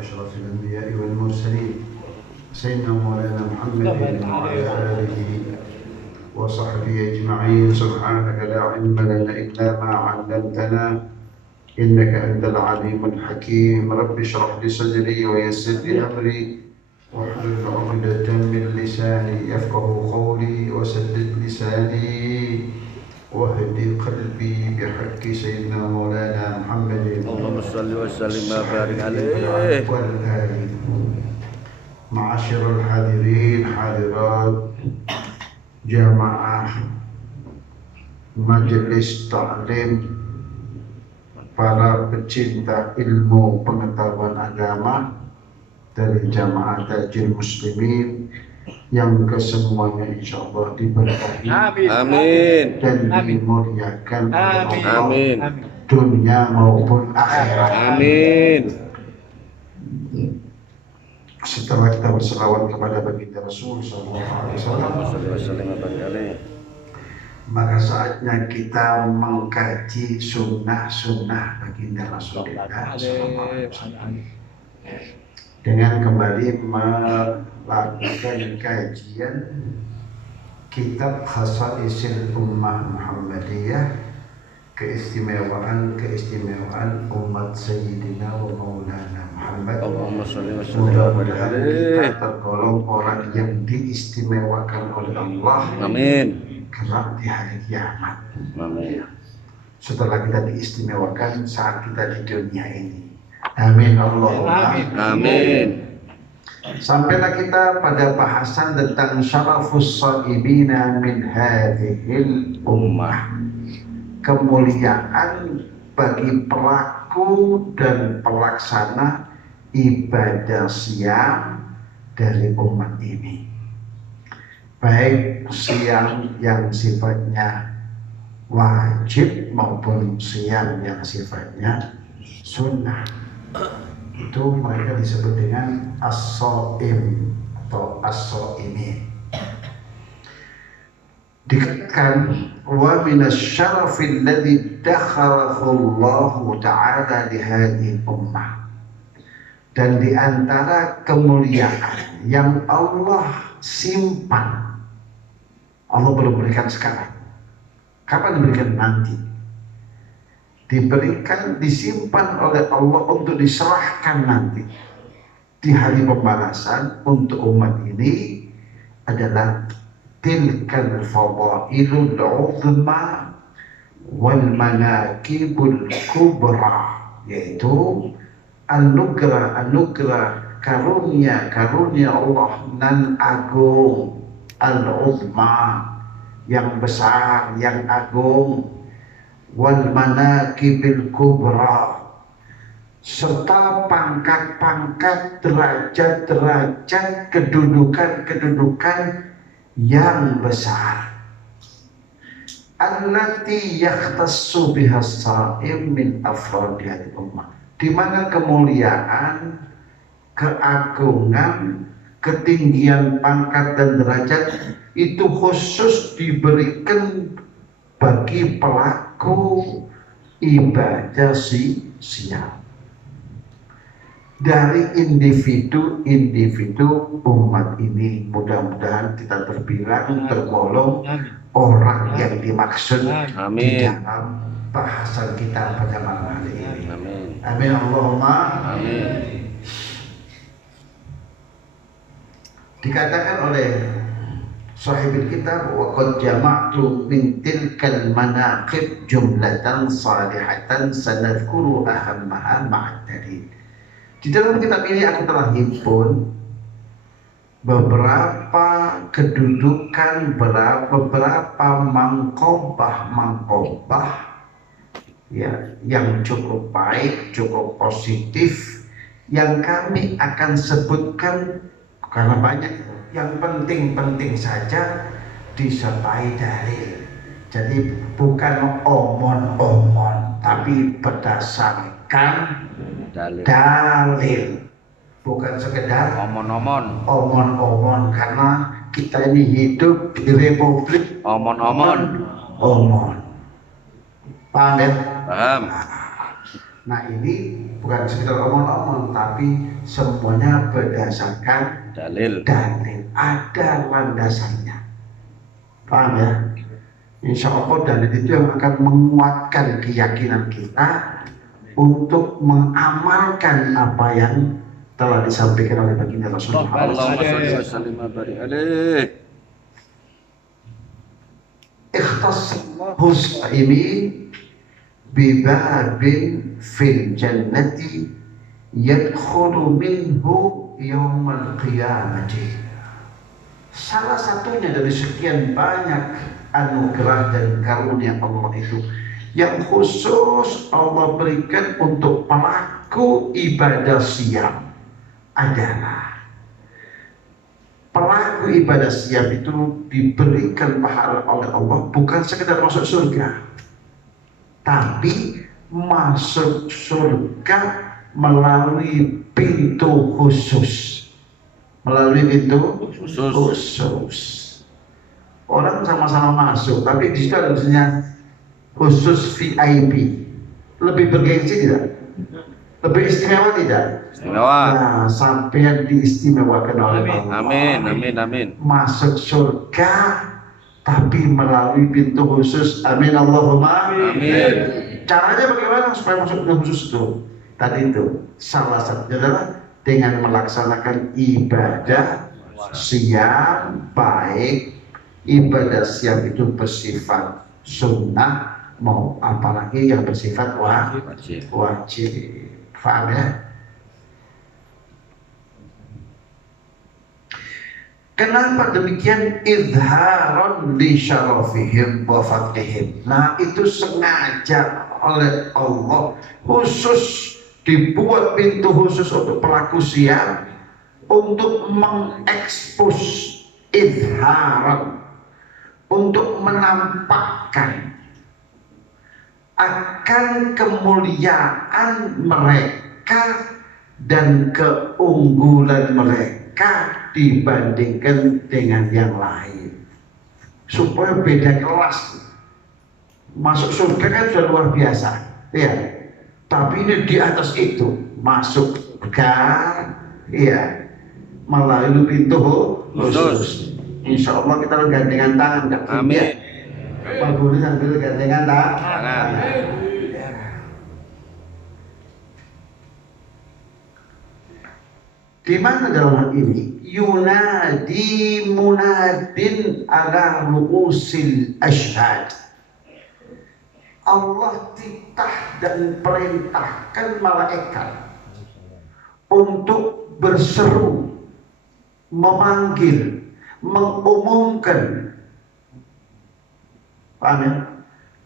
أشرف الأنبياء والمرسلين سيدنا مولانا محمد وعلى آله وصحبه أجمعين. سبحانك لا علم لنا إلا ما علمتنا إنك أنت العليم الحكيم. رب اشرح لي صدري ويسر لي أمري واحلل عقدة من لساني يفقه قولي وسدد لساني واهدي قلبي بحق سيدنا مولانا محمد اللهم صل وسلم وبارك عليه. معاشر الحاضرين حاضرات jamaah majelis taklim, para pecinta ilmu pengetahuan agama dari jamaah Tajil Muslimin yang kesemuanya insyaallah diberkahi Amin dan dimuliakan oleh Allah Amin dunia maupun akhirat. Amin. Setelah kita berselawat kepada baginda Rasul sallallahu alaihi wasallam, maka saatnya kita mengkaji sunnah-sunnah baginda Rasulullah sallallahu alaihi wasallam dengan kembali melakukan kajian kitab Khasaisil Ummah Muhammadiyah, keistimewaan umat Sayyidina wa Maulana Muhammad. Mudah-mudahan kita tergolong orang yang diistimewakan oleh Allah. Amin. Kelak di hari kiamat. Amin. Setelah kita diistimewakan saat kita di dunia ini. Amin Allahumma Amin. Sampailah kita pada bahasan tentang syarafus shaibina min hadhil ummah. Kemuliaan bagi pelaku dan pelaksana ibadah siam dari umat ini, baik siam yang sifatnya wajib maupun siam yang sifatnya sunnah. Itu mereka disebut dengan as-shaim atau as-shaimin. Dikatakan wa minasyarafil ladzi dakhalahu Allah Ta'ala li hadhihi ummah, dan di antara kemuliaan yang Allah simpan, Allah belum berikan sekarang. Kapan diberikan? Nanti. Diberikan, disimpan oleh Allah untuk diserahkan nanti di hari pembalasan untuk umat ini adalah tilkal fadailul uzma wal manaqibul kubra, yaitu anugerah karunia Allah nan agung, al uzma yang besar yang agung, wal manaqibil kubra serta pangkat-pangkat, derajat-derajat, kedudukan-kedudukan yang besar. Allati yakhtassu biha as-shaim min afradil ummah, di mana kemuliaan, keagungan, ketinggian pangkat dan derajat itu khusus diberikan bagi pelaku ibadah siam dari individu umat ini. Mudah-mudahan kita tergolong orang yang dimaksud di dalam bahasan kita pada malam hari ini. Amin Allahumma amin. Dikatakan oleh sahibul kitab, wa qad jama'tu min tilkal manaqib jumlatan salihatan sanadhkuru ahammaha ma'ad dalil. Di dalam kitab ini aku telah himpun beberapa kedudukan, beberapa mangkobah ya, yang cukup baik, cukup positif, yang kami akan sebutkan karena banyak. Yang penting-penting saja disertai dalil. Jadi bukan omon-omon, tapi berdasarkan dalil. Bukan sekedar omon-omon, karena kita ini hidup di republik omon. Paham ya? Paham. Nah ini bukan sekedar omong-omong, tapi semuanya berdasarkan Dalil. ada landasannya. Paham ya? Insya Allah dalil itu yang akan menguatkan keyakinan kita untuk mengamalkan apa yang telah disampaikan oleh baginda Rasulullah. Allahumma sholli wa sallim wa barik alaihi. Ikhtassallahu ini bibabin fil jannati yadkhulu minhu yawmal qiyamati. Salah satunya dari sekian banyak anugerah dan karunia Allah itu yang khusus Allah berikan untuk pelaku ibadah siam adalah pelaku ibadah siam itu diberikan pahala oleh Allah bukan sekedar masuk surga, tapi masuk surga melalui pintu khusus. Melalui pintu khusus. Orang sama-sama masuk, tapi di situ ada misalnya khusus VIP. Lebih bergengsi tidak? Lebih istimewa tidak? Istimewa. Nah, sampai yang diistimewakan oleh Allah. Amin. Masuk surga, tapi melalui pintu khusus. Amin Allahumma. Amin. Caranya bagaimana supaya masuk pintu khusus itu? Tadi itu salah satunya adalah dengan melaksanakan ibadah siam, baik ibadah siam itu bersifat sunnah mau apalagi yang bersifat wajib. Paham ya? Kenapa demikian? Idharon li syarafihim wa fadlihim. Nah itu sengaja oleh Allah khusus dibuat pintu khusus untuk pelaku siam untuk mengekspos idharan, untuk menampakkan akan kemuliaan mereka dan keunggulan mereka dibandingkan dengan yang lain, supaya beda kelas. Masuk surga kan sudah luar biasa ya, tapi ini di atas itu masuk surga ya melalui pintu khusus. Insya Allah kita gandengan tangan. Amin. Pak Guru sambil gandengan tangan. Di mana dalam hal ini? Yunadi munadin ala ru'usil ashhad. Allah titah dan perintahkan malaikat untuk berseru, memanggil, mengumumkan. Paham ya?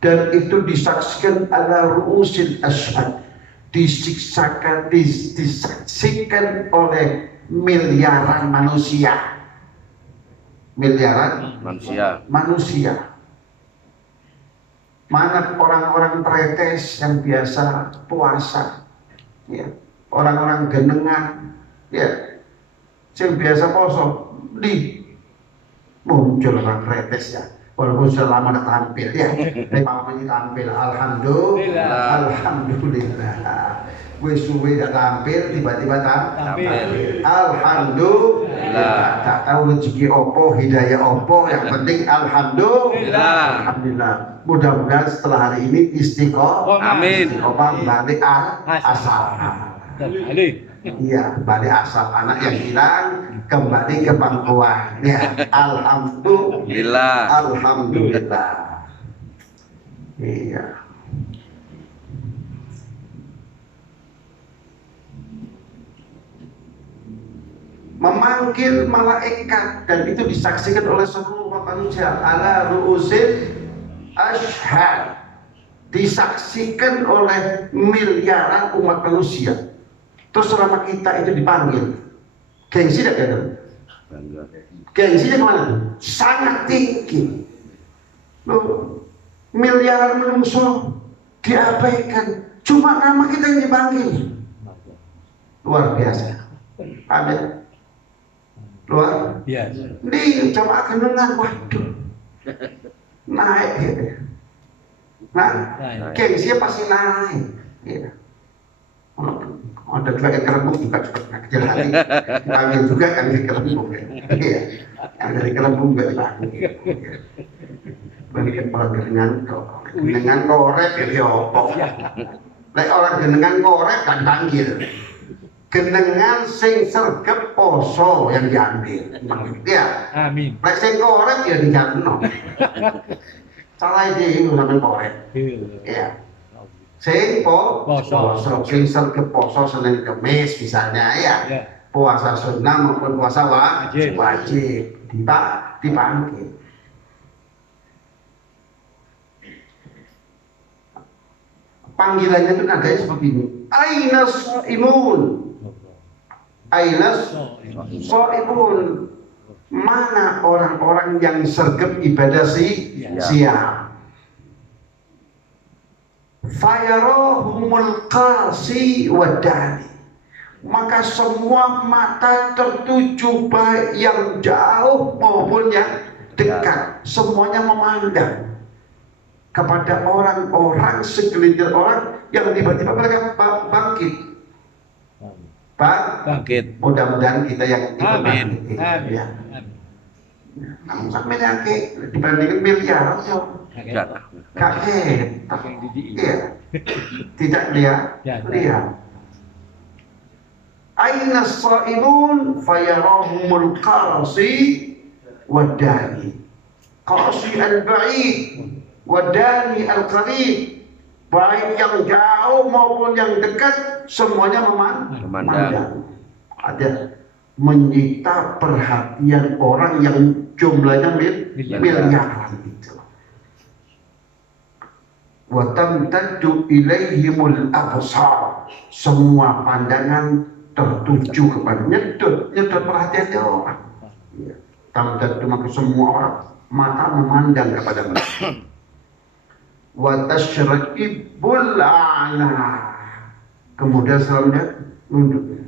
Dan itu disaksikan ala ru'usil ashhad, disaksikan oleh miliaran manusia. Mana orang-orang tretes yang biasa puasa, ya, orang-orang genengan, ya, yang biasa poso, muncul orang tretes ya, walaupun sudah lama tampil ya, memang tampil, alhamdulillah. Wis suwe gak tampil, tiba-tiba tampil. Alhamdulillah. Tak tahu rezeki opo, hidayah opo, yang penting alhamdulillah. Mudah-mudahan setelah hari ini istiqomah. Amin. Istiqomah balik asal. Iya, balik asal anak yang hilang kembali ke pangkuan. Ya, alhamdulillah. Iya. Memanggil malaikat dan itu disaksikan oleh seluruh manusia ala ru'usil ashhad, disaksikan oleh miliaran umat manusia. Terus selama kita itu dipanggil, gengsi tidak ada? Gengsinya kemana? Sangat tinggi. Loh, miliaran manusia diabaikan, cuma nama kita yang dipanggil. Luar biasa. Ada luar biasa. Di jamaah genengan, waduh, naik gitu. Nah, gengsinya pasti naik. Gitu. Ada juga yang kerembuk juga kecil hati. Dipanggil juga kan di kerembuk ya. Iya. Yang dari kerembuk juga dipanggil. Balikan orang genengan korek ya opo. Lek orang genengan korek kan panggil. Genengan sing sergep poso yang diambil. Ya. Amin. Lek sing korek ya dijalno. Salah iki sampean korek. Iya. Sing poso, sing sergep poso Senin Kemis misalnya ya. Puasa sunnah maupun puasa wajib dipanggil. Panggilannya itu nadanya seperti ini. Aina shaimun. Aina shaimun. Mana orang-orang yang sergap ibadah siang. Fayarahumul qasi wadani. Maka semua mata tertuju baik yang jauh maupun yang dekat, semuanya memandang kepada orang-orang segelintir orang yang tiba-tiba mereka bangkit. Bangkit. Mudah-mudahan kita yang ikut bangkit. Ya. Namun sampai nanti dibandingkan miliar, kaget. Iya. Tidak lihat. Aina shaimun fayarahumul qasi wadani. Qasi al-ba'id wadani al-qarib. Baik yang jauh maupun yang dekat semuanya memandang. Ada menyita perhatian orang yang jumlahnya miliaran itu. Wa tamtaddu ilaihimul absar. Semua pandangan tertuju kepada nyedot perhatian orang. Ya. Tamtaddu maka semua orang mata memandang kepada mereka. Wa tashraqibul a'la. Kemudian selanjutnya nunduk.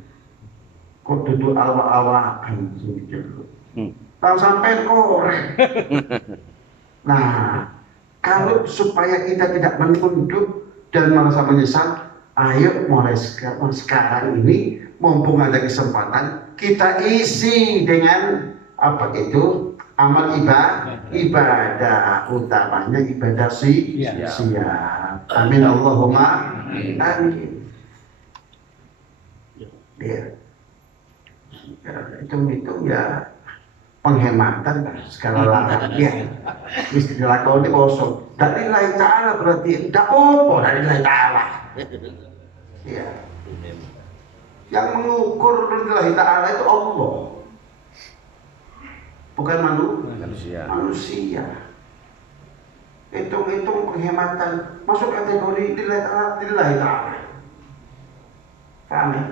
Kok duduk awak-awakan gitu. Sampai korek. Nah, kalau supaya kita tidak menunduk dan merasa menyesal, ayo mulai sekarang ini mumpung ada kesempatan kita isi dengan apa itu amal ibadah utamanya ibadah siap. Amin Allahumma amin. Ya. Hitung-hitung ya penghematan skala larang ya. Mesti dilakoni kosong. Dari lillahi ta'ala berarti tidak apa dari lillahi ta'ala. Ya. Yang mengukur lillahi ta'ala itu Allah. Bukan manusia. Hitung-hitung penghematan masuk kategori lillahi ta'ala. Paham ya?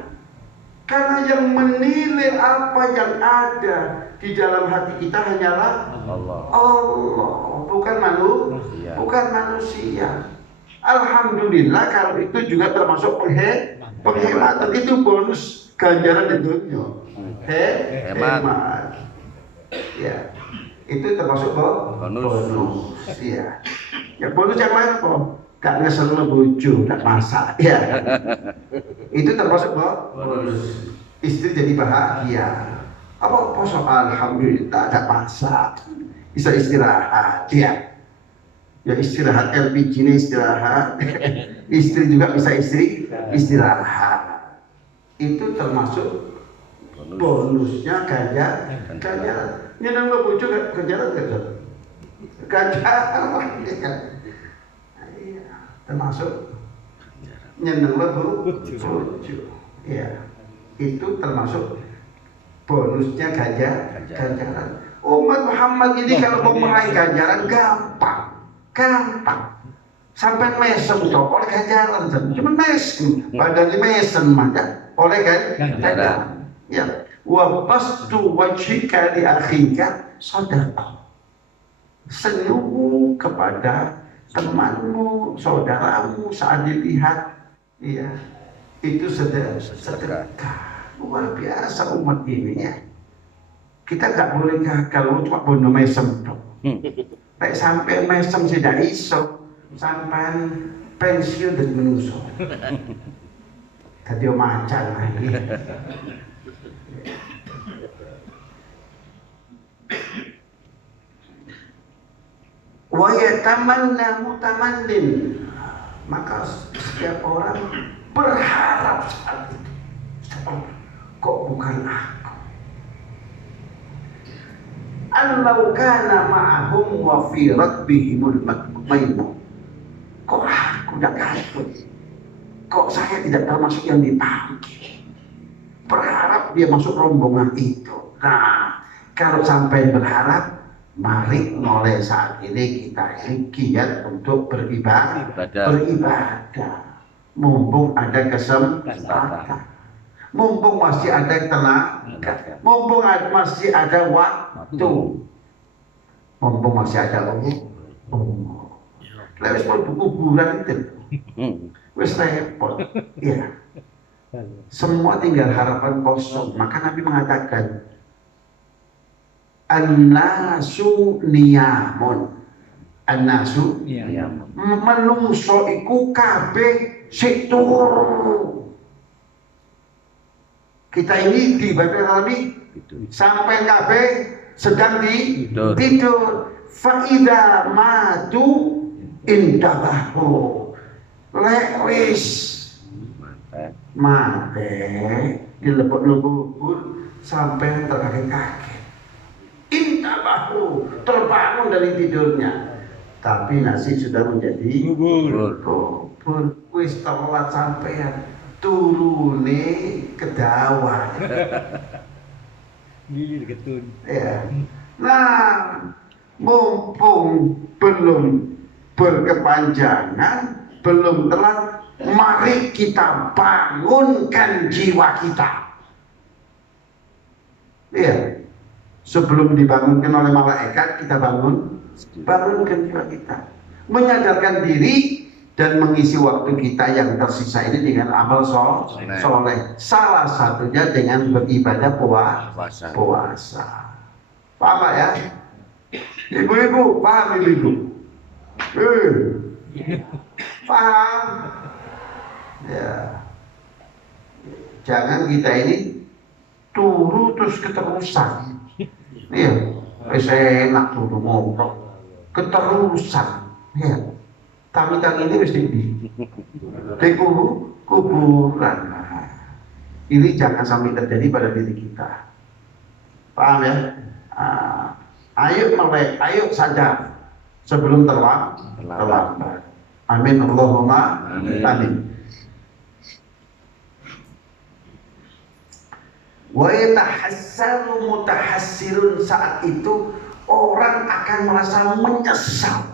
Karena yang menilai apa yang ada di dalam hati kita hanyalah Allah, bukan manusia. Alhamdulillah kalau itu juga termasuk penghematan, itu bonus ganjaran di dunia. Hemat. Ya, itu termasuk bonus. Ya. Ya bonus yang lain kok. Gak ngesel bojo, gak masak, ya. Itu termasuk bonus. Istri jadi bahagia. Apa poso alhamdulillah gak masak, bisa istirahat, ya. Ya istirahat LPG ini istirahat. Istri juga bisa istirahat. Itu termasuk bonusnya ganjaran. Nyenang bojo ganjaran. Termasuk nyeneng bojo. Ya. Itu termasuk bonusnya ganjaran. Umat Muhammad ini kalau mau meraih ganjaran gampang. Sampai mesem toh oleh ganjaran. Cuma mesem, badannya mesem maka oleh ganjaran. Ya. Wa bastu wajhika li akhika shadaqah. Senyum kepada temanmu, saudaramu saat dilihat, iya, itu sedekah. Luar biasa umat ini ya. Kita nggak boleh gagal cuma bono mesem toh. Kayak sampai mesem tidak iso, sampai pensiun dan menuso. Tadi macan lagi. Wa yatamanna mutamannin. Maka setiap orang berharap saat itu. Kok bukan aku? Allau kana ma'ahum wa fi rabbihimul maimun. Kok aku tidak takut? Kok saya tidak termasuk yang dipanggil? Berharap dia masuk rombongan itu. Nah, kalau sampai berharap, mari mulai saat ini kita ini giat untuk beribadah. Mumpung ada kesempatan, mumpung masih ada tenaga, mumpung masih ada waktu, mumpung masih ada umur. Lewis mau kuburan itu, wes repot, ya. Semua tinggal harapan kosong. Maka Nabi mengatakan, an-nasu niyamun. An-nasu menungso iku kabeh sik turu. Kita ini di Bapak Alami sampai kabeh sedang tidur. Fa-idza matu intabahu. Lewis mate dilebok-lebok sampai terkaget-kaget. Intabahu, terbangun dari tidurnya. Tapi nasi sudah menjadi bubur. Wis telat sampean turune kedawan. Gilir ketun. Ya. Nah, mumpung belum berkepanjangan, belum telat, mari kita bangunkan jiwa kita. Iya. Sebelum dibangunkan oleh malaikat, kita bangunkan jiwa kita. Menyadarkan diri dan mengisi waktu kita yang tersisa ini dengan amal soleh. Salah satunya dengan beribadah puasa. Paham ya? Ibu-ibu, paham ibu-ibu? Paham? Ya. Jangan kita ini turu terus keterusan. Iya, enak turu ngobrol. Keterusan. Ya. Tami-tami ini mesti di kuburan. Ini jangan sampai terjadi pada diri kita. Paham ya? Ayo melek, ayo sadar sebelum terlambat. Amin Allahumma amin. Wa yatahassaru mutahassirun, saat itu orang akan merasa menyesal,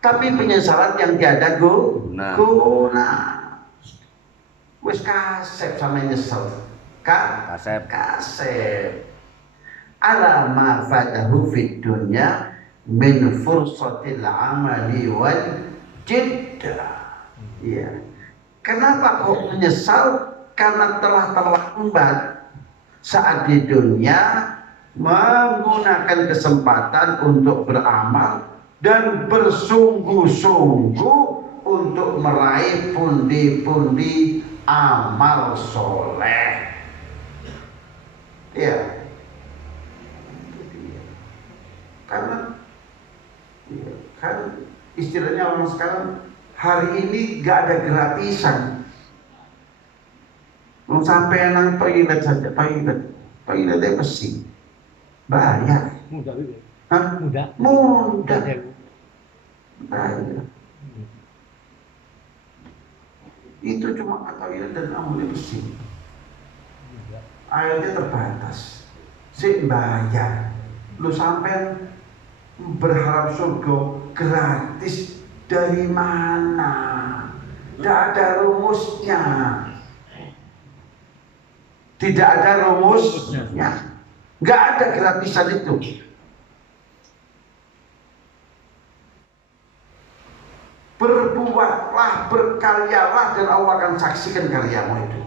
tapi penyesalan yang tiada guna. Wis kasep sama nyesel. Kasep. Ala ma fatahu fid dunya min fursatil amali wal jiddah. Ya. Kenapa kok menyesal? Karena telah terlambat saat di dunia menggunakan kesempatan untuk beramal dan bersungguh-sungguh untuk meraih pundi-pundi amal soleh. Ya. Karena kan istilahnya orang sekarang hari ini gak ada gratisan. Mau sampai nang toilet saja, toiletnya besi, bayar. Mudah. Hah? Mudah. Bayar. Itu cuma toilet dan amunnya besi. Airnya terbatas. Sik bayar. Lu sampai berharap surga gratis dari mana? Tidak ada rumusnya. Tidak ada rumusnya. Nggak ada gratisan itu. Berbuatlah, berkaryalah, dan Allah akan saksikan karyamu itu.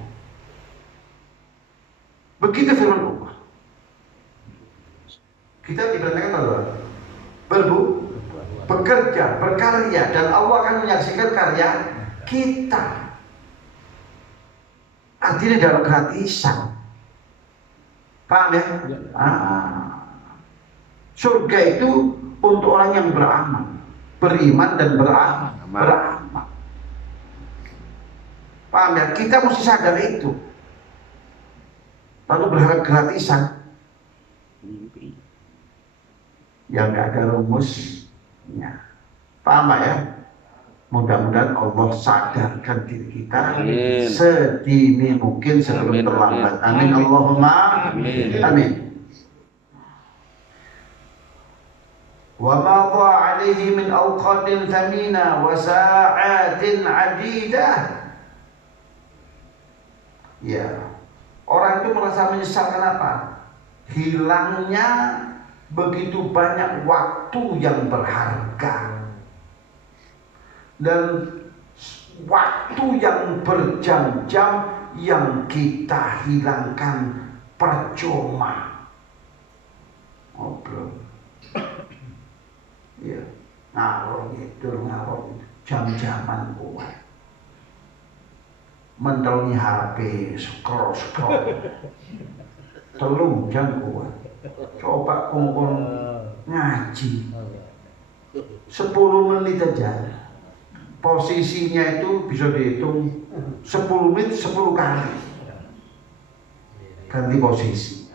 Begitu firman Allah. Kita diperintahkan apa? Bekerja, berkarya, dan Allah akan menyaksikan karya kita. Artinya dalam gratisan. Paham ya? Surga itu untuk orang yang beramal, beriman dan beramal. Paham ya? Kita mesti sadar itu. Lalu berharap gratisan, yang nggak ada rumusnya. Paham ya? Mudah-mudahan Allah sadarkan diri kita sedini mungkin sebelum terlambat. Amin Allahumma amin. Wa ma dha alaihi min awqatin thamina wa sa'atin adidah. Ya, orang itu merasa menyesal kenapa? Hilangnya begitu banyak waktu yang berharga dan waktu yang berjam-jam yang kita hilangkan percuma. Ngobrol, ya, ngalor jam-jaman kuat, mentelni HP, scroll, telung jam kuat. Coba kumpul ngaji 10 menit aja. Posisinya itu bisa dihitung 10 menit 10 kali ganti posisi.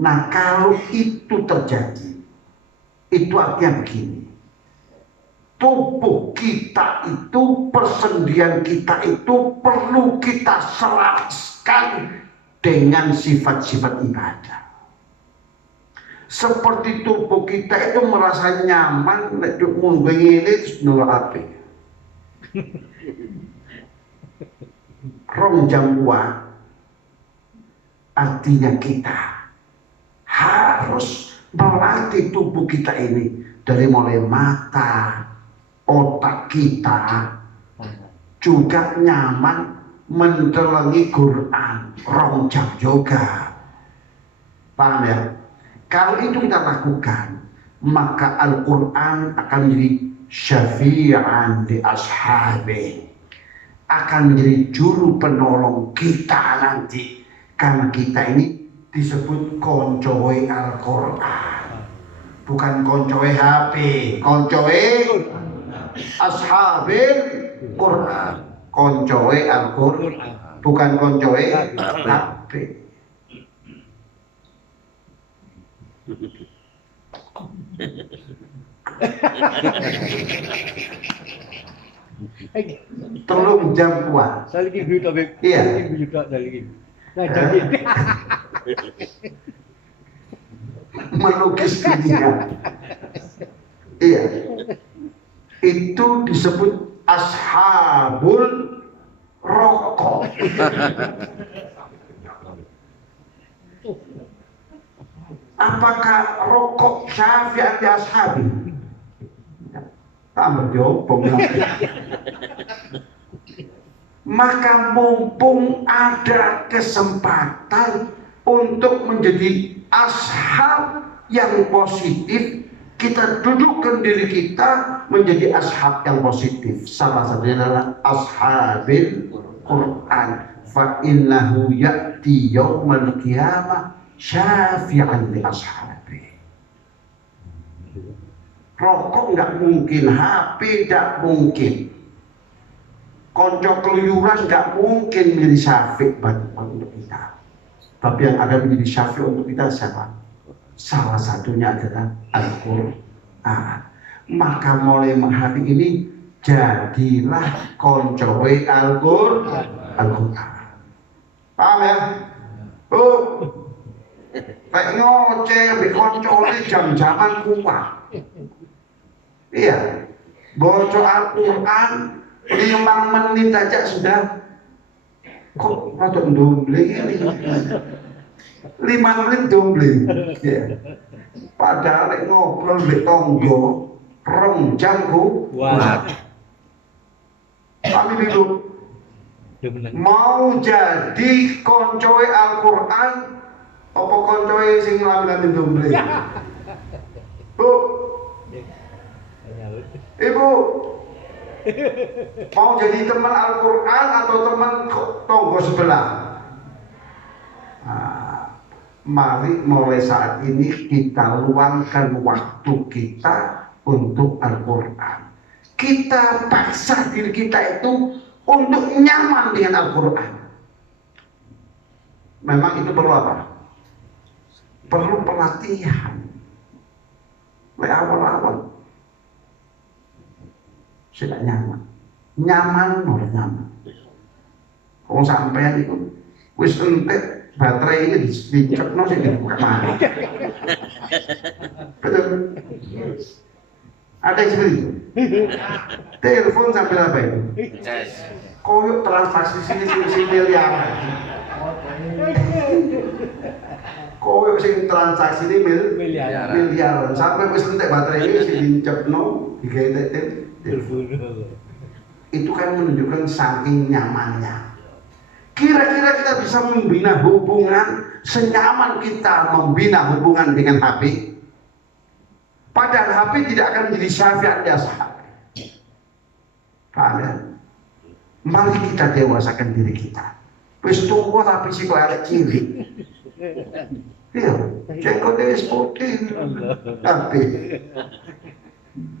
Nah, kalau itu terjadi, itu artinya begini, tubuh kita itu, persendian kita itu perlu kita selaraskan dengan sifat-sifat ibadah. Seperti tubuh kita itu merasa nyaman nek munggo ngene terus ndelok HP. Rong jam kuat. Artinya kita harus melatih tubuh kita ini dari mulai mata, otak kita juga nyaman mentelengi Quran rong jam juga. Paham ya? Kalau itu kita lakukan, maka Al-Quran akan menjadi syafi'an di ashabi, akan menjadi juru penolong kita nanti, karena kita ini disebut koncoe Al-Quran, bukan koncoe HP, koncoe ashabil Quran, koncoe Al-Quran, bukan koncoe HP. Telung jam kuat. Saya lagi gitu, iya. Juga lagi. Nah, jadi melukis dunia. Iya. Itu disebut ashabul rokok. Apakah rokok syafi'an di ashabi? Tak berjawab. Maka mumpung ada kesempatan untuk menjadi ashab yang positif, kita dudukkan diri kita menjadi ashab yang positif. Salah satunya adalah ashabil Quran. Fa innahu ya'ti yaumal qiyamah syafi'an li ashabi. Rokok nggak mungkin, HP nggak mungkin, konco keluyuran nggak mungkin menjadi syafi' untuk kita. Tapi yang ada menjadi syafi' untuk kita siapa? Salah satunya adalah Al-Quran. Maka mulai hari ini jadilah koncowe Al-Quran. Paham ya? Kayak ngoceh di koncowe jam-jaman kuat. Iya, baca Al-Quran 5 menit aja sudah kok rada ndombling ini. 5 menit ndombling. Ya. Padahal ngobrol mbek tangga 2 jam kuat. Kami dulu mau jadi koncoe Al-Quran apa koncoe sing nglamin ndombling? Bu, Ibu, Mau jadi teman Al-Quran atau teman tonggo sebelah? Nah, mari mulai saat ini kita luangkan waktu kita untuk Al-Quran. Kita paksa diri kita itu untuk nyaman dengan Al-Quran. Memang itu perlu apa? Perlu pelatihan. Mulai awal-awal tidak nyaman. Nyaman, mulai nyaman. Kalau sampean itu wis entek baterai ini dicekno sing dibuka mana? Betul. Ada yang seperti itu. Telepon sampai apa itu? Koyok transaksi sini miliaran. Koyok sing transaksi ini miliaran. Sampai wis entek baterai ini sing dicepno digawe itu kan menunjukkan saking nyamannya. Kira-kira kita bisa membina hubungan senyaman kita membina hubungan dengan HP? Padahal HP tidak akan menjadi syafiat jasa HP. Paham ya? Mari kita dewasakan diri kita. Wis tua tapi sih kok arek cilik. Iya, jenggot wis putih. Tapi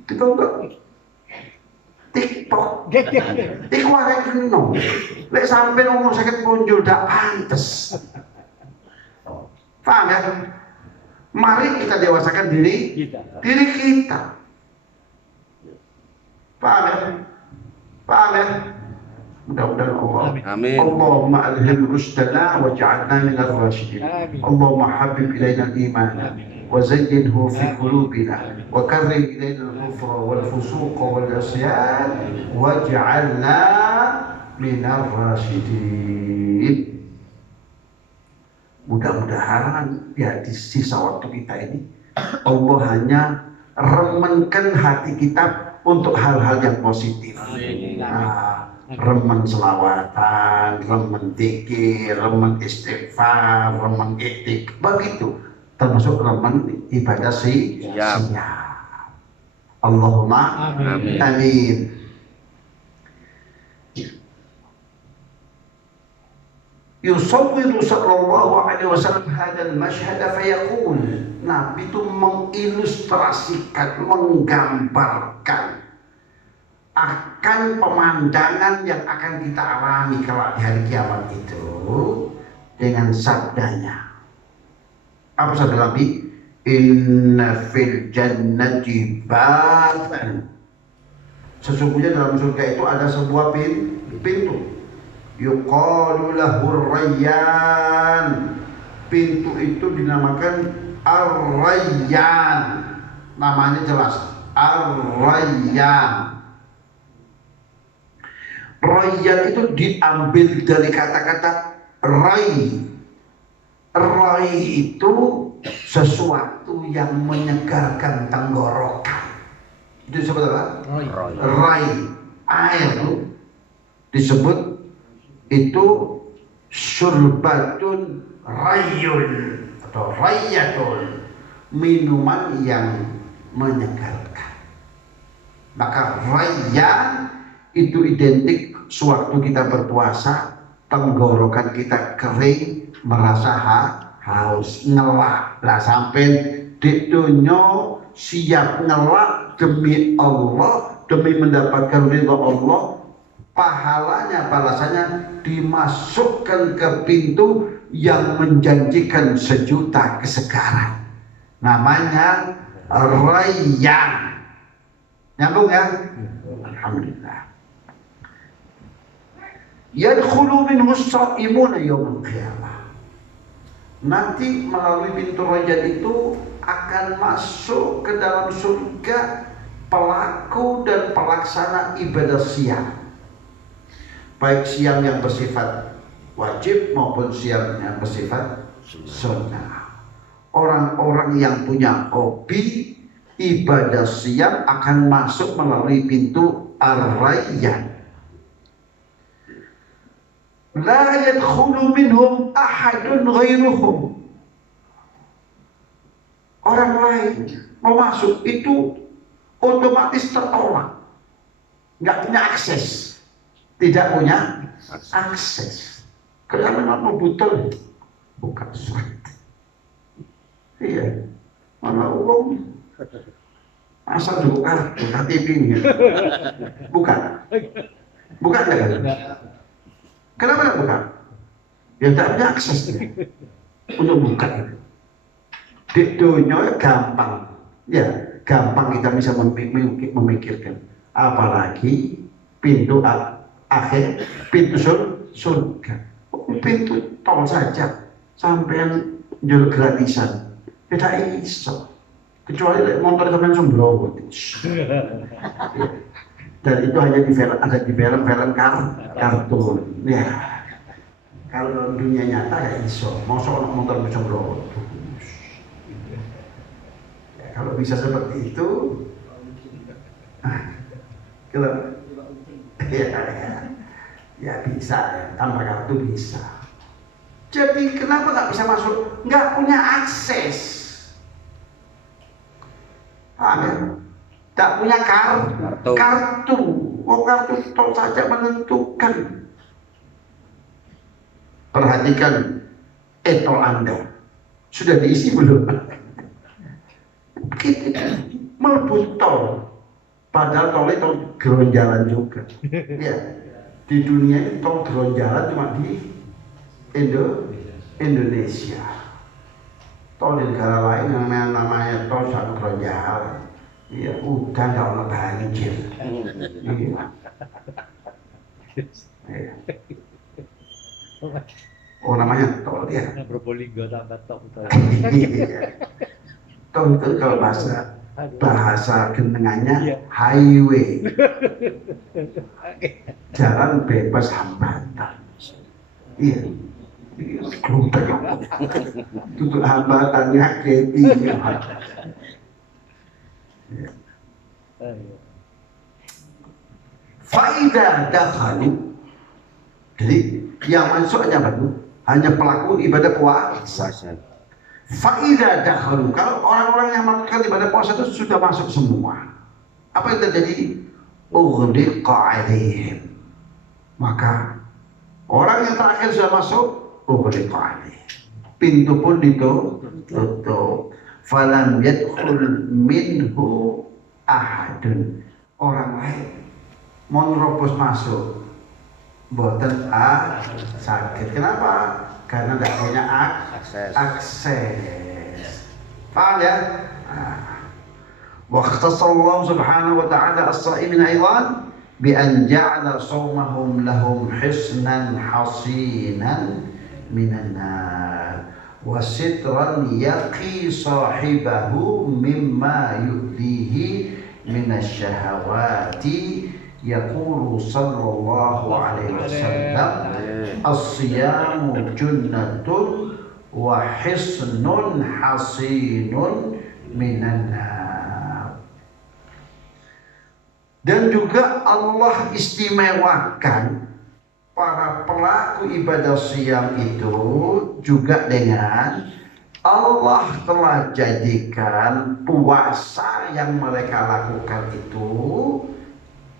kita enggak TikTok, iku arek keno. Lek sampe ngomong sakit punjul dak pantes. Paham ya? Mari kita dewasakan diri kita. Paham ya? Paham ya? Mudah-mudahan Allah. Amin. Allahumma alhim rusdana waj'alna minal rasyidin. Allahumma habib ilaina al-iman وزينه في قلوبنا وكره إلينا الكفر والفسوق والعصيان واجعلنا من الراشدين. Mudah-mudahan ya di sisa waktu kita ini Allah hanya remenkan hati kita untuk hal-hal yang positif. Nah, remen selawatan, remen dzikir, remen istighfar, remen etik, begitu. Termasuk remen ibadah siap. Allahumma amin. Yusawwiru sallallahu alaihi wasallam hadzal masyhad fayaqul. Nabi itu mengilustrasikan, menggambarkan akan pemandangan yang akan kita alami kelak di hari kiamat itu dengan sabdanya. Apa sabda Nabi? Inna fil jannati baban. Sesungguhnya dalam surga itu ada sebuah pintu. Yuqalu lahu Rayyan. Pintu itu dinamakan Ar-Rayyan. Namanya jelas, Ar-Rayyan. Rayyan itu diambil dari kata-kata ray. Rai itu sesuatu yang menyegarkan tenggorokan. Itu disebut apa? Rai. Air itu disebut itu surbatun rayun atau rayatun, minuman yang menyegarkan. Maka rayyan itu identik sewaktu kita berpuasa, tenggorokan kita kering, merasa haus, ngelak. Lah sampai di dunia siap ngelak demi Allah, demi mendapatkan ridha Allah, pahalanya, balasannya dimasukkan ke pintu yang menjanjikan sejuta kesegaran. Namanya Rayyan. Nyambung ya? Alhamdulillah. Yadkhulu minhu as-sha'imuna yaumil qiyamah. Nanti melalui pintu Rayyan itu akan masuk ke dalam surga pelaku dan pelaksana ibadah siam, baik siam yang bersifat wajib maupun siam yang bersifat sunnah. Orang-orang yang punya hobi ibadah siam akan masuk melalui pintu Ar-Rayyan. La yadkhulu minhum ahadun ghairuhum. Orang lain mau masuk itu otomatis tertolak. nggak punya akses, tidak punya akses. Kalau memang mau butuh, bukan surat. Iya, mana uang asal dulu kartu KTP ini, bukan ya kan? Kenapa nggak bukan? Ya tidak punya akses untuk buka itu. Di dunia gampang, ya gampang kita bisa memikirkan. Apalagi pintu akhir, pintu surga, pintu tol saja, sampai jual gratisan, tidak iso. Kecuali motor sampai Sembrowo. Dan itu hanya ada di film-film kartun. Ya, kalau dunia nyata ya iso. Mau seorang motor Sembrowo. Ya, kalau bisa seperti itu, kalau ya bisa ya, tanpa kartu bisa. Jadi kenapa nggak bisa masuk? Nggak punya akses. Paham ya? Tak punya kartu. Oh, kartu tol saja menentukan. Perhatikan etol Anda. Sudah diisi belum? Melebut tol. Padahal tol itu geronjalan juga. Ya. Di dunia ini tol geronjalan cuma di Indonesia. Tol di negara lain yang namanya tol satu geronjalan. Iya, udah nggak ada banjir. Iya. Oh, namanya tol ya. Probolinggo tambah top. Iya. Tol itu kalau bahasa genengannya highway. Jalan bebas hambatan. Iya. Kelompok itu hambatannya ketiga. Faidah dakhalu. Jadi yang masuk hanya pelaku ibadah puasa. Faidah dakhalu. Kalau orang-orang yang melakukan ibadah puasa itu sudah masuk semua. Apa yang terjadi? Ughliqa alaihim. Maka orang yang terakhir sudah masuk, ughliqa alaihim. Pintu pun ditutup. Falam yadkhul minhu ahadun. Orang lain mau nerobos masuk, boten sakit. Kenapa? Karena tidak punya akses. Paham ya? Wa ikhtassallahu subhanahu wa ta'ala as-sa'imin aydan bi an ja'ala shawmahum lahum hisnan hasinan minan nar. Wasitran yaqi sahibahu mimma yu'dihi minasyahawati. Yaqulu sallallahu alaihi wasallam as-siyamu junnatun wa hisnun hasinun minan nar. Dan juga Allah istimewakan para pelaku ibadah siyam itu juga dengan Allah telah jadikan puasa yang mereka lakukan itu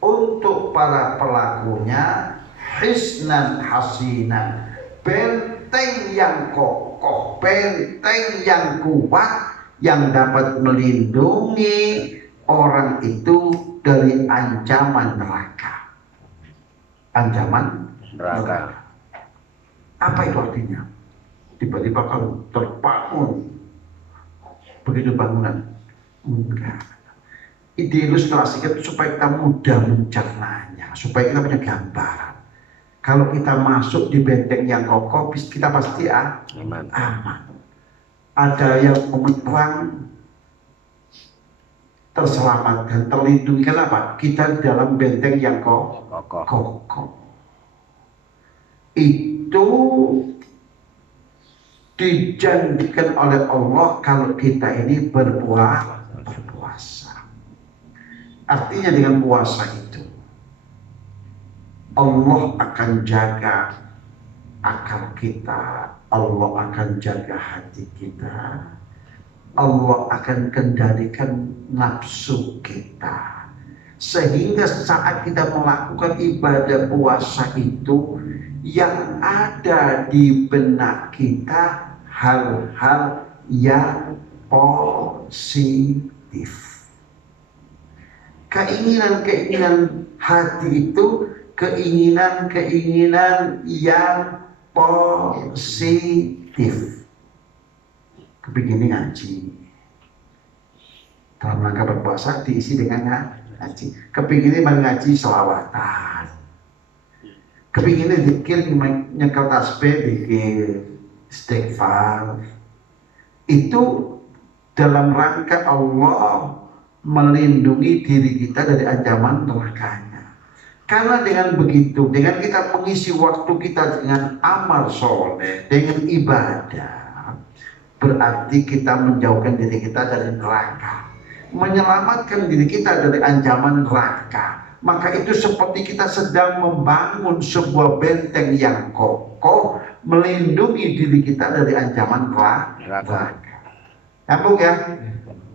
untuk para pelakunya hisnan hasinan, benteng yang kokoh, benteng yang kuat yang dapat melindungi orang itu dari ancaman neraka. Ancaman neraka. Apa itu artinya? Tiba-tiba kalau terbangun begitu bangunan, enggak. Diilustrasikan supaya kita mudah mencernanya, supaya kita punya gambaran. Kalau kita masuk di benteng yang kokoh, kita pasti aman. Ada yang perang terselamatkan, terlindungi. Kenapa? Kita di dalam benteng yang kokoh. Itu dijanjikan oleh Allah kalau kita ini berpuasa. Artinya dengan puasa itu Allah akan jaga akal kita, Allah akan jaga hati kita, Allah akan kendalikan nafsu kita, sehingga saat kita melakukan ibadah puasa itu yang ada di benak kita hal-hal yang positif. Keinginan-keinginan hati itu keinginan-keinginan yang positif. Kepingin ngaji, dalam rangka berpuasa diisi dengan ngaji. Kepingin ngaji selawatan, kepingin zikir nyekel tasbih, zikir istighfar. Itu dalam rangka Allah melindungi diri kita dari ancaman nerakanya. Karena dengan begitu, dengan kita mengisi waktu kita dengan amal soleh, dengan ibadah, berarti kita menjauhkan diri kita dari neraka, menyelamatkan diri kita dari ancaman neraka. Maka itu seperti kita sedang membangun sebuah benteng yang kokoh, melindungi diri kita dari ancaman neraka. Nyambung ya?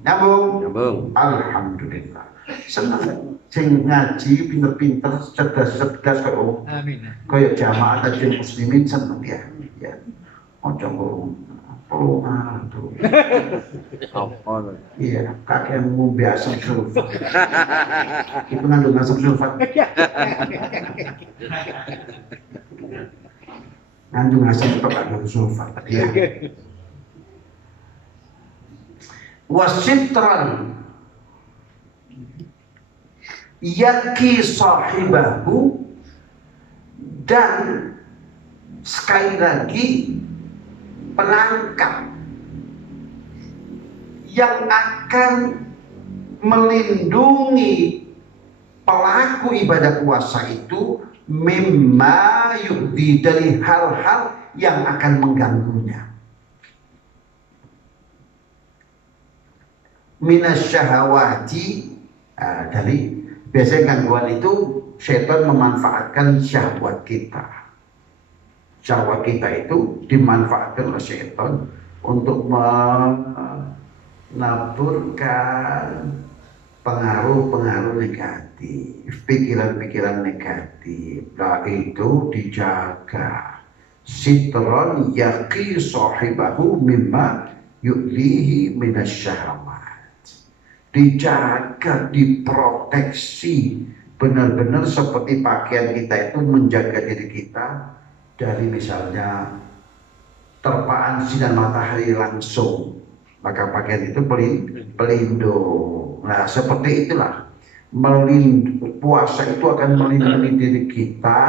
Nyambung? Alhamdulillah. Senang sing ngaji pinter-pinter, cerdas-cerdas kok. Amin. Kayak jamaah tajwid muslimin seneng ya. Ya. Ojo tuh. Iya, kakekmu biasa sulfat. Itu ngandung asam sulfat. Ngandung asam sulfat. Iya. Wasitran yaki sahibahu, dan sekali lagi penangkap yang akan melindungi pelaku ibadah puasa itu mimma yudhi, dari hal-hal yang akan mengganggunya, minasyahawati, dari biasanya gangguan itu setan memanfaatkan syahwat kita. Syahwat kita itu dimanfaatkan oleh setan untuk menaburkan pengaruh-pengaruh negatif, pikiran-pikiran negatif. Nah, itu dijaga. Sitron yaqi sahibahu mimma yu'lihi minasyahawat. Dijaga, diproteksi, benar-benar seperti pakaian kita itu menjaga diri kita dari misalnya terpaan sinar matahari langsung, maka pakaian itu pelindung. Nah, seperti itulah puasa itu akan melindungi diri kita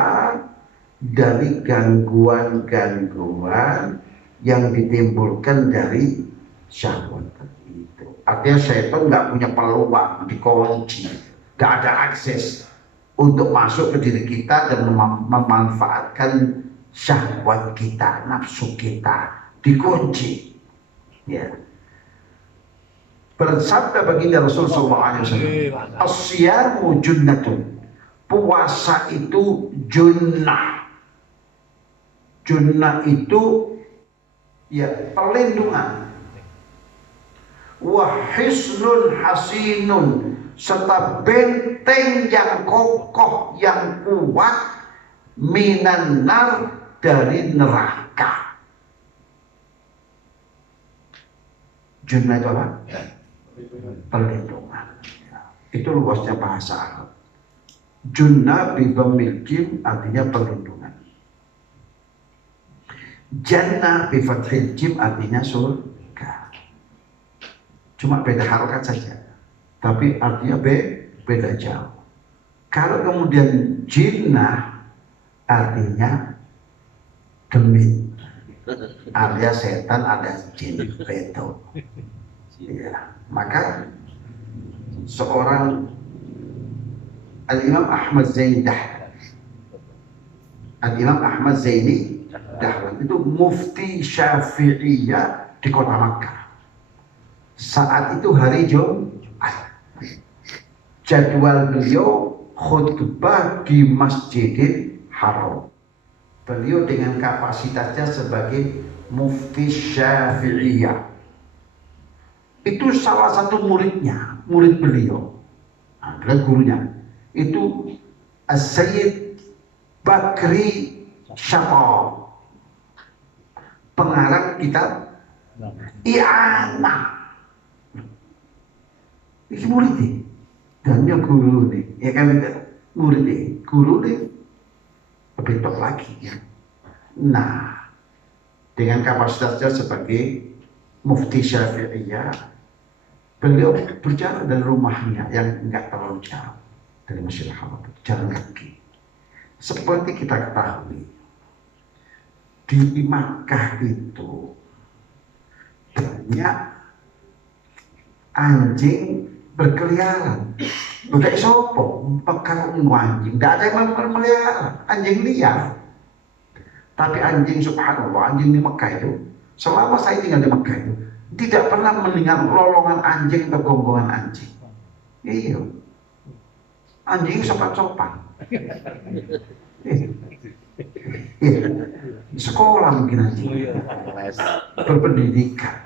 dari gangguan-gangguan yang ditimbulkan dari syahwat itu. Artinya setan nggak punya peluang, dikunci, nggak ada akses untuk masuk ke diri kita dan memanfaatkan syahwat kita, nafsu kita, dikunci. Ya. Bersabda baginda Rasulullah SAW, asyamu junnatun, puasa itu junnah. Junnah itu ya perlindungan. Wahisnun hasinun, serta benteng yang kokoh, yang kuat, minan nar, dari neraka. Junnah itu apa? Perlindungan. Itu luasnya bahasa Arab. Junnah bi dhammil jim artinya perlindungan. Jannah bi fathil jim artinya surga. Cuma beda harokat saja, tapi artinya beda jauh. Kalau kemudian jinnah artinya demit, alias setan, ada jin, beto. Ya, maka seorang Al-Imam Ahmad Zaini Dahlan, Al-Imam Ahmad Zaini Dahlan itu mufti Syafi'iyah di kota Makkah. Saat itu hari Jumat. Jadwal beliau khutbah di Masjidil Haram. Beliau dengan kapasitasnya sebagai mufti Syafi'iyah. Itu salah satu muridnya, murid beliau. adalah gurunya. Itu As-Sayyid Bakri Syafar, pengarang kitab I'anah. Ini murid nih, dan dia guru nih, ya kan, murid nih, guru nih, lebih top lagi ya. Nah, dengan kapasitasnya sebagai mufti Syafi'iyah, beliau berjalan dari rumahnya yang enggak terlalu jauh dari Masjidil Haram, jalan kaki. Seperti kita ketahui, di Makkah itu banyak anjing berkeliaran. Udah sopo, kalau anjing, tidak ada yang melihara, anjing liar. Tapi anjing, subhanallah, anjing di Mekah itu, selama saya tinggal di Mekah itu, tidak pernah mendengar lolongan anjing atau gonggongan anjing. Iya, anjing sopan-sopan. Sekolah mungkin anjing, berpendidikan.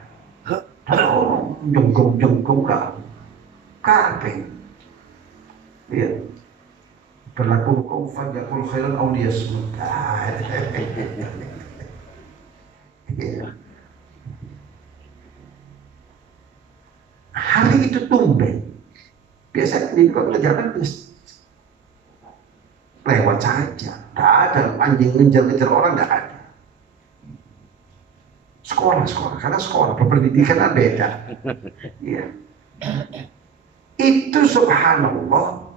Oh, jonggong-jonggong kabeh. Iya. Berlaku kau fajakul khairan awliya sementara. Hari itu tumben. Biasa di kalau jalan lewat saja. Tidak ada anjing ngejar-ngejar orang, tidak ada. Sekolah, karena sekolah berpendidikan beda. Iya. Itu subhanallah.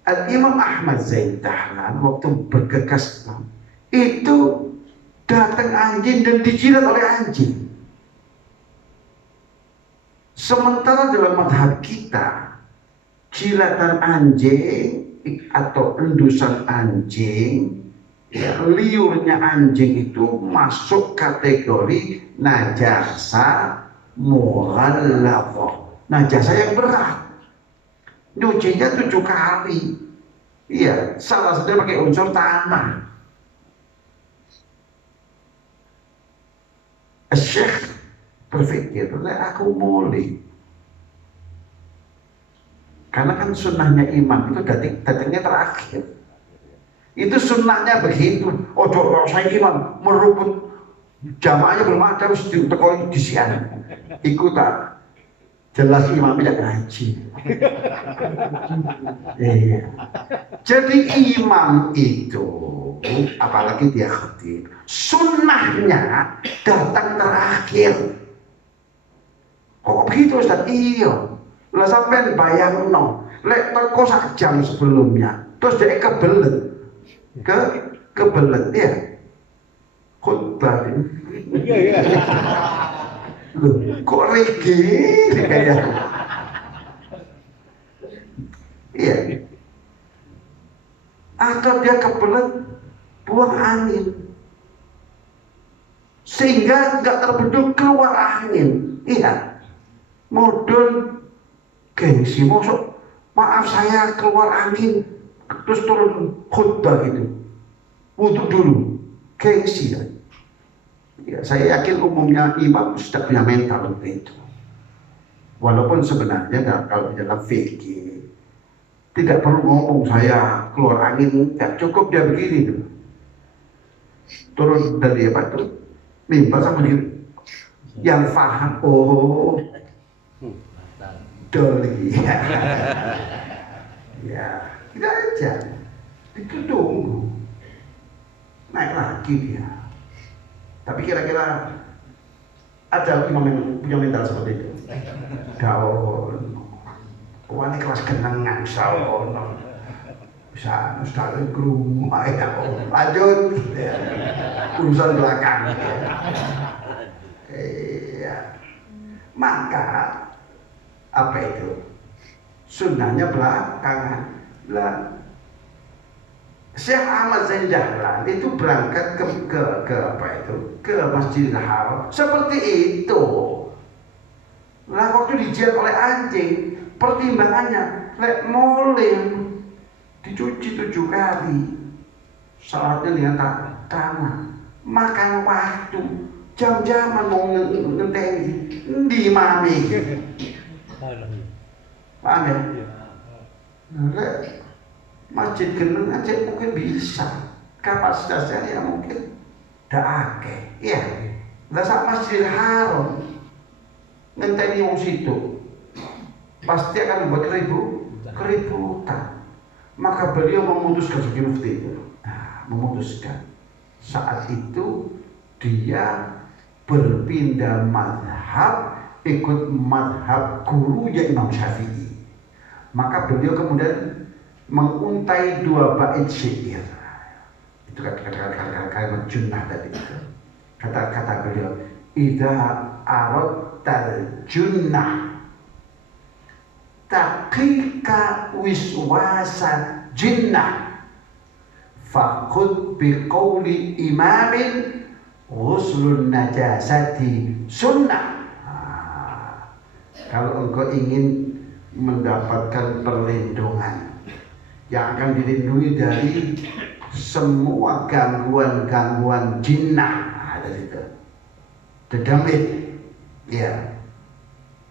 Al-Imam Ahmad Zain Dahlan waktu bergegas itu datang anjing dan dijilat oleh anjing. Sementara dalam madhab kita, jilatan anjing atau endusan anjing, ya, liurnya anjing itu masuk kategori najasa mughalladzah, najasa yang berat. Nyucinya 7 kali. Iya, salah satunya pakai unsur tanah. Syekh berpikir, aku mulai. Karena kan sunnahnya imam itu datangnya terakhir. Itu sunnahnya begitu. Ojo saya imam merebut jamaahnya belum ada, mesti tekoi di siang. Ikutan. Jelas imam tidak ngaji. Iya. Jadi imam itu, apalagi dia khatib, sunnahnya datang terakhir. Kok begitu Ustaz? Iya. Lah sampean bayangno, lek teko sak jam sebelumnya, terus dia kebelet. Kebelet ya. Khutbah. Iya. Loh, kok regi kayak iya, atau dia kebelet buang angin sehingga nggak terbendung keluar angin. Iya, modal gengsi, masuk maaf saya keluar angin terus turun khutbah itu, wudhu dulu, gengsi ya. Ya, saya yakin umumnya imam sudah punya mental itu. Walaupun sebenarnya kalau di dalam fikih tidak perlu ngomong saya keluar angin, ya cukup dia begini tuh. Turun dari apa itu? Mimbar sama diri. Yang faham, oh doli. Ya, tidak aja. Itu tunggu. Naik lagi dia. Tapi kira-kira ada imam yang punya mental seperti itu? Daun, wani kelas kenangan, sawono, bisa sekali kerumuh, lanjut, ya. Urusan belakang. Iya. Maka apa itu? Sunnahnya belakangan. Syekh Ahmad Zain Dahlan itu berangkat ke Masjidil Haram seperti itu. Lah waktu dijilat oleh anjing, pertimbangannya lek molen dicuci 7 kali, salatnya dengan tanah, makan waktu, jam-jaman mau ngenteni di mami. Paham ya? Nah, masjid geneng aja mungkin bisa, kapasitasnya ya mungkin tidak akeh, iya. Lah sak Masjidil Haram ngenteni wong situ pasti akan membuat keributan. Maka beliau memutuskan sebagai mufti itu, memutuskan saat itu dia berpindah mazhab, ikut mazhab gurunya Imam Syafi'i. Maka beliau kemudian menguntai 2 bait syair. Itu kata-kata junnah tadi itu. Kata-kata beliau, idza aradtal junnah taqika wiswasa jinnah faqud biqauli imamin ghuslun najasati sunnah. Kalau engkau ingin mendapatkan perlindungan yang akan dilindungi dari semua gangguan-gangguan jinnah, ada itu dedamit, ya,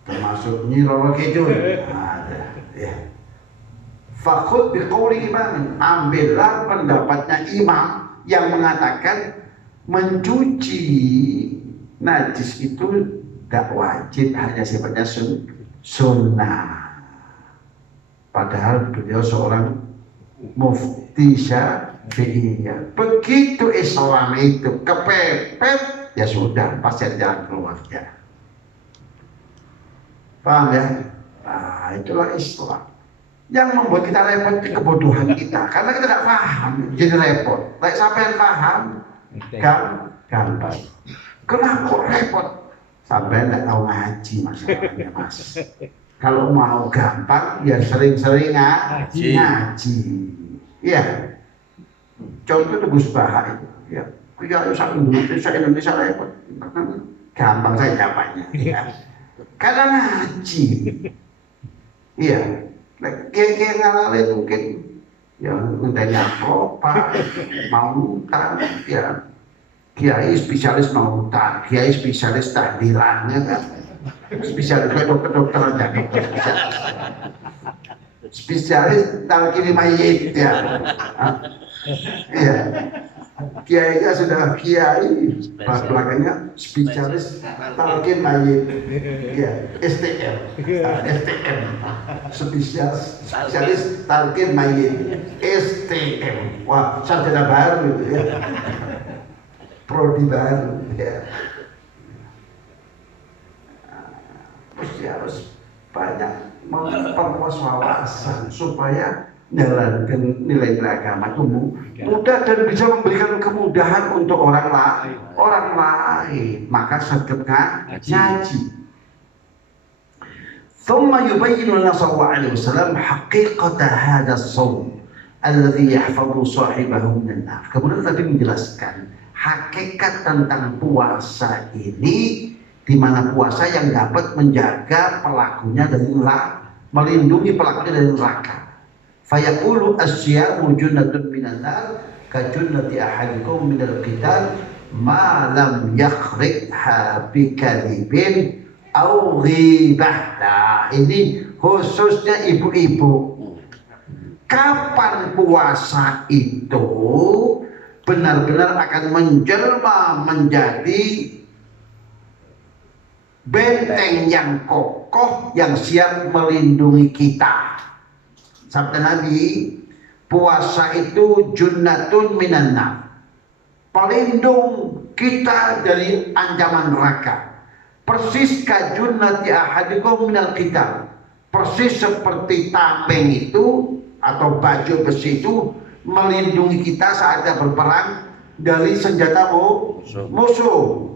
termasuk Nyi Roro Kidul, ada, ya. Fakhud biqauli imamin, ambillah pendapatnya imam yang mengatakan mencuci najis itu tidak wajib, hanya sifatnya sunnah. Padahal beliau seorang mufti Syafi'iyah. Begitu Islam itu kepepet, ya sudah, pasti ada jalan keluarnya. Paham ya? Nah, itulah Islam. Yang membuat kita repot itu kebodohan kita, karena kita tidak paham, jadi repot. Like sampai yang paham, gampang. Kenapa repot? Sampai tidak tahu ngaji masalahnya, Mas. Kalau mau gampang, ya sering-sering ngaji. Iya. Contoh itu Gus Baha itu. Ya, Indonesia repot. Gampang saya jawabnya. Ya. Karena ngaji. Iya. Kayak ngalalin mungkin. Ya, ngentenya apa, mautan, ya. Kiai spesialis mautan, kiai spesialis tahdilan, ya kan. Spesialis kayak dokter aja, spesialis talqin mayit, ya. Iya. Kiainya sudah kiai, belakangnya spesialis talqin mayit, ya, STM, spesialis talqin mayit, STM, wah sarjana baru, ya. Prodi baru, ya. Mesti harus banyak memperluas wawasan supaya menjalankan nilai-nilai agama itu mudah dan bisa memberikan kemudahan untuk orang lain. Maka sedekah ngaji. ثم يبين لنا صلى الله عليه وسلم حقيقة هذا الصوم الذي يحفظ صاحبه من النار. Kemudian tadi menjelaskan hakikat tentang puasa ini, di mana puasa yang dapat menjaga pelakunya dari neraka, melindungi pelakunya dari neraka. Fayaqulu asyamu junnatun minan nar ka junnati ahadikum minal qital ma lam yakhrikha bi kadhibin aw ghibah. Nah, ini khususnya ibu-ibu. Kapan puasa itu benar-benar akan menjelma menjadi benteng yang kokoh yang siap melindungi kita. Sabda Nabi, puasa itu junnatun minan nar, pelindung kita dari ancaman neraka. Persis ka junnati ahadikum minal qital, persis seperti tameng itu atau baju besi itu melindungi kita saat kita berperang dari senjata musuh.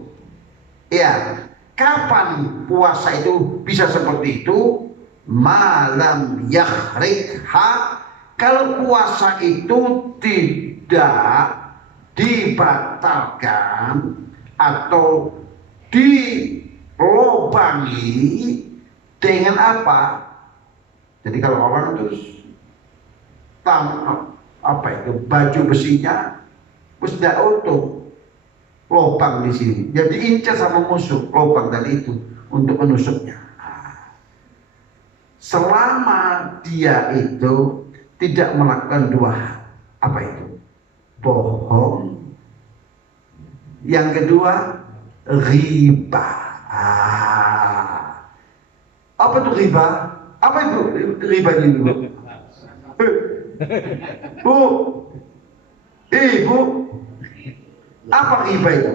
Ya, kapan puasa itu bisa seperti itu? Malam yakhrikha, kalau puasa itu tidak dibatalkan atau dilobangi dengan apa? Jadi kalau orang itu apa itu baju besinya sudah utuh, lubang di sini, jadi diincar sama musuh, lubang tadi itu untuk menusuknya. Selama dia itu tidak melakukan dua hal. Apa itu? Bohong. Yang kedua, riba. Apa itu riba? Apa itu riba ini, Bu? Bu, Ibu, apa riba itu?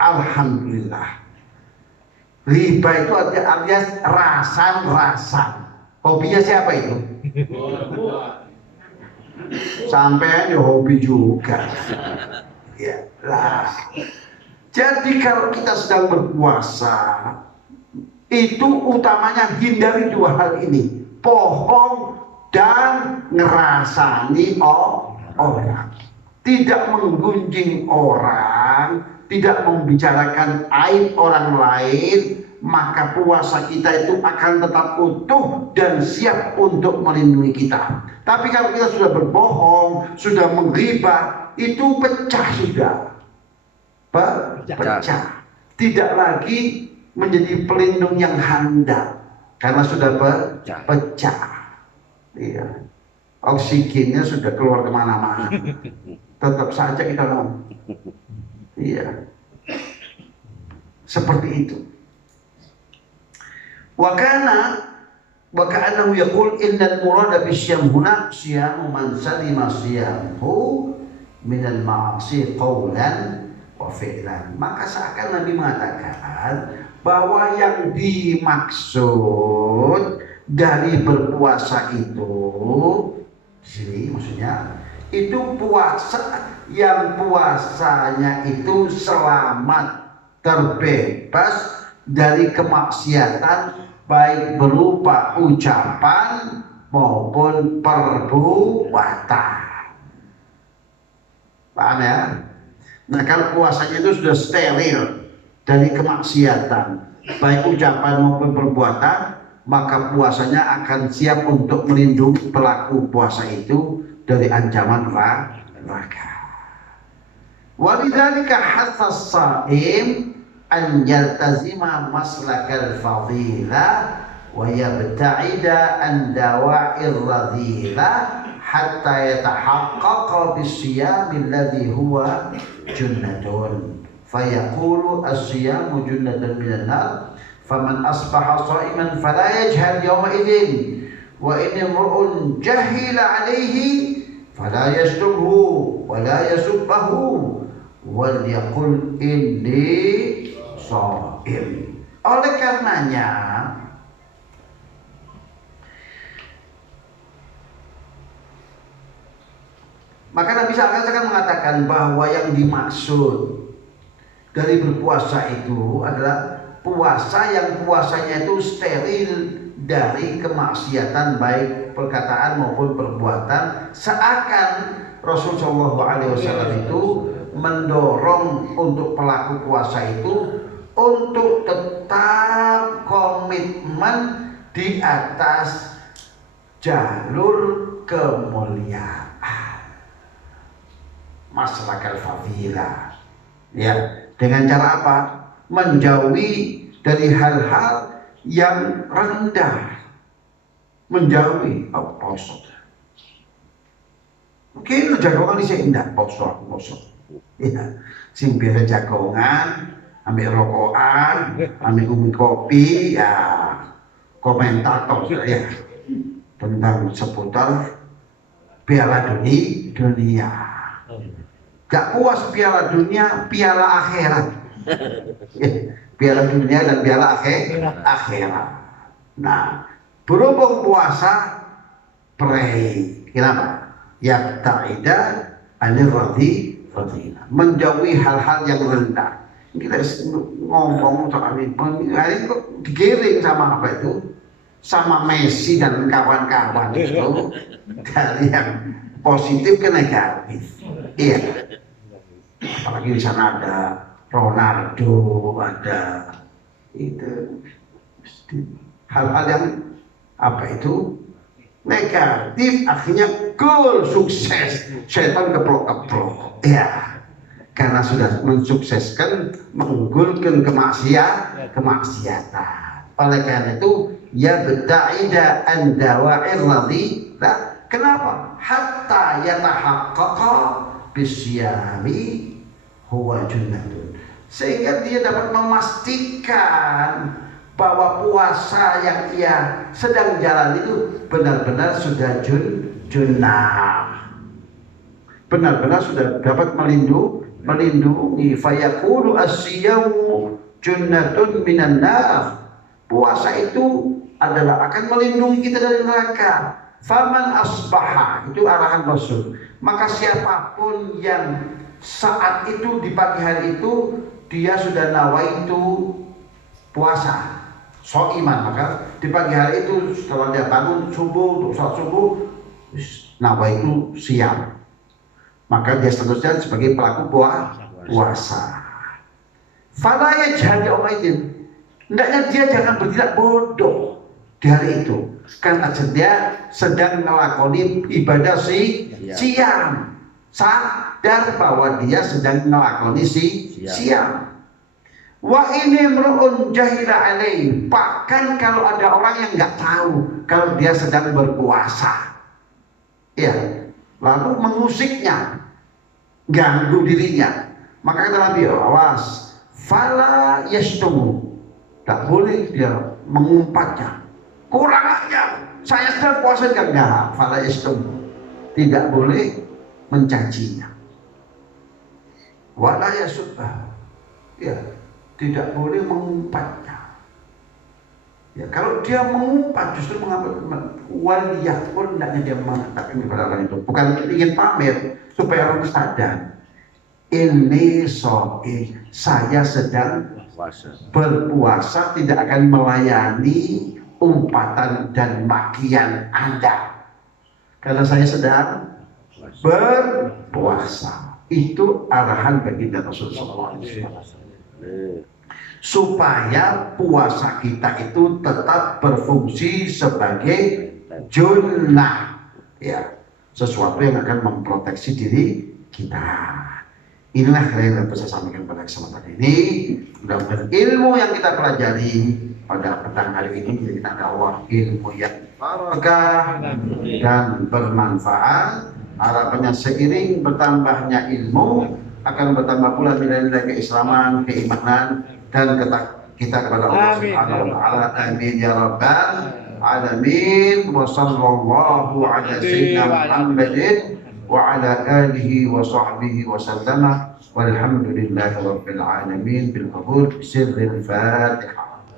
Alhamdulillah. Riba itu artinya rasan-rasan. Hobinya siapa itu? Sampai ya hobi juga. Ya lah. Jadi kalau kita sedang berpuasa, itu utamanya hindari dua hal ini: bohong dan ngerasani orang. Tidak menggunjing orang, tidak membicarakan aib orang lain, maka puasa kita itu akan tetap utuh dan siap untuk melindungi kita. Tapi kalau kita sudah berbohong, sudah menggibah, itu pecah sudah. Pecah. Tidak lagi menjadi pelindung yang handal karena sudah pecah. Iya. Oksigennya sudah keluar kemana-mana. Tetap saja kita mau. Iya. Seperti itu. Wa ka'annahu yaqul innal murada bisyam huna siyamu man salima siyamuhu minal ma'asi qawlan wa fi'lan. Maka seakan Nabi mengatakan bahwa yang dimaksud dari berpuasa itu di sini maksudnya itu puasa yang puasanya itu selamat, terbebas dari kemaksiatan baik berupa ucapan maupun perbuatan. Paham ya? Nah, kalau puasanya itu sudah steril dari kemaksiatan baik ucapan maupun perbuatan, maka puasanya akan siap untuk melindungi pelaku puasa itu dari ancaman neraka. Walidzalika hathas shaim an yaltazima maslakal fadila wa yabta'ida an dawa'ir radila hatta yatahaqqaqa bisiyamil ladzi huwa junnatun fayaqulu as-siyamu junnatun minan nar faman asbaha sha'iman fala yajhal yawma idzin wa in imru'un jahila alaihi fala yashtumhu wala yasubbahu wal yaqul inni sha'im. Oleh karenanya maka Nabi SAW akan mengatakan bahwa yang dimaksud dari berpuasa itu adalah puasa yang puasanya itu steril dari kemaksiatan baik perkataan maupun perbuatan, seakan Rasulullah SAW itu mendorong untuk pelaku puasa itu untuk tetap komitmen di atas jalur kemuliaan, maslakal fadilah. Ya, dengan cara apa? Menjauhi dari hal-hal yang rendah, menjauhi poso. Mungkin jagongan di sini tidak poso. Ya, sing biasa jagongan, ambil rokokan, ambil minum kopi, ya komentator ya tentang seputar Piala Dunia. Gak puas Piala Dunia, Piala Akhirat. Piala Dunia dan Piala Akhirat. Nah, berhubung puasa, pray. Kenapa? Ya ta'ida anir radhiyah. Menjauhi hal-hal yang rendah. Kita ngomong soal ini kok digiring sama apa itu? Sama Messi dan kawan-kawan itu dari yang positif ke negatif. Iya. Apalagi di sana ada Ronaldo, ada itu hal-hal yang apa itu negatif, akhirnya gol sukses, setan keplok-keplok. Ya, karena sudah mensukseskan mengunggulkan kemaksiatan. Oleh karena itu ya beda'ida an dawa'ir radhilah. Kenapa? Hatta yatahaqqaqa bisyami huwa junnatun, sehingga dia dapat memastikan bahwa puasa yang ia sedang jalan itu benar-benar sudah junnah, benar-benar sudah dapat melindungi. Fayaqulu as-siyamu junnatun minan nar, puasa itu adalah akan melindungi kita dari neraka. Faman asbaha, itu arahan Rasul, maka siapapun yang saat itu di pagi hari itu dia sudah nawaitu puasa so'iman, maka di pagi hari itu setelah dia bangun subuh untuk sholat subuh nawaitu siam, maka dia seterusnya sebagai pelaku puasa. Fala yajhad yaumaidin, hendaknya dia jangan bertindak bodoh di hari itu, karena dia sedang melakoni ibadah siam, sadar bahwa dia sedang melakoni siam. Wa ini mru'un jahila alaih, bahkan kalau ada orang yang nggak tahu kalau dia sedang berpuasa, ya, lalu mengusiknya, ganggu dirinya, maka kata Nabi, awas, fala yashtumu, tak boleh dia mengumpatnya, kurang aja, saya sedang puasa enggak, fala yashtumu, tidak boleh mencacinya, wala yasubah, ya, tidak boleh mengumpat. Ya, kalau dia mengumpat justru waliyah pun hendaknya dia mengatakan kepada orang itu, bukan ingin pamer supaya orang sadar, ini saya sedang berpuasa, tidak akan melayani umpatan dan makian Anda karena saya sedang berpuasa. Itu arahan baginda Rasulullah SAW, supaya puasa kita itu tetap berfungsi sebagai junnah, ya, sesuatu yang akan memproteksi diri kita. Inilah yang dapat saya sampaikan pada kesempatan ini. Mudah-mudahan ilmu yang kita pelajari pada petang hari ini menjadi tanda Allah ilmu yang barakah dan bermanfaat. Harapannya seiring bertambahnya ilmu akan bertambah pula nilai-nilai keislaman, keimanan, dan kita kepada Allah Subhanahu wa taala. Amin ya rabbal alamin. Wa sallallahu ala sayyidina Muhammadin wa ala alihi wa sahbihi wa sallama. Walhamdulillahi rabbil alamin bil qabul. Sirril Fatihah.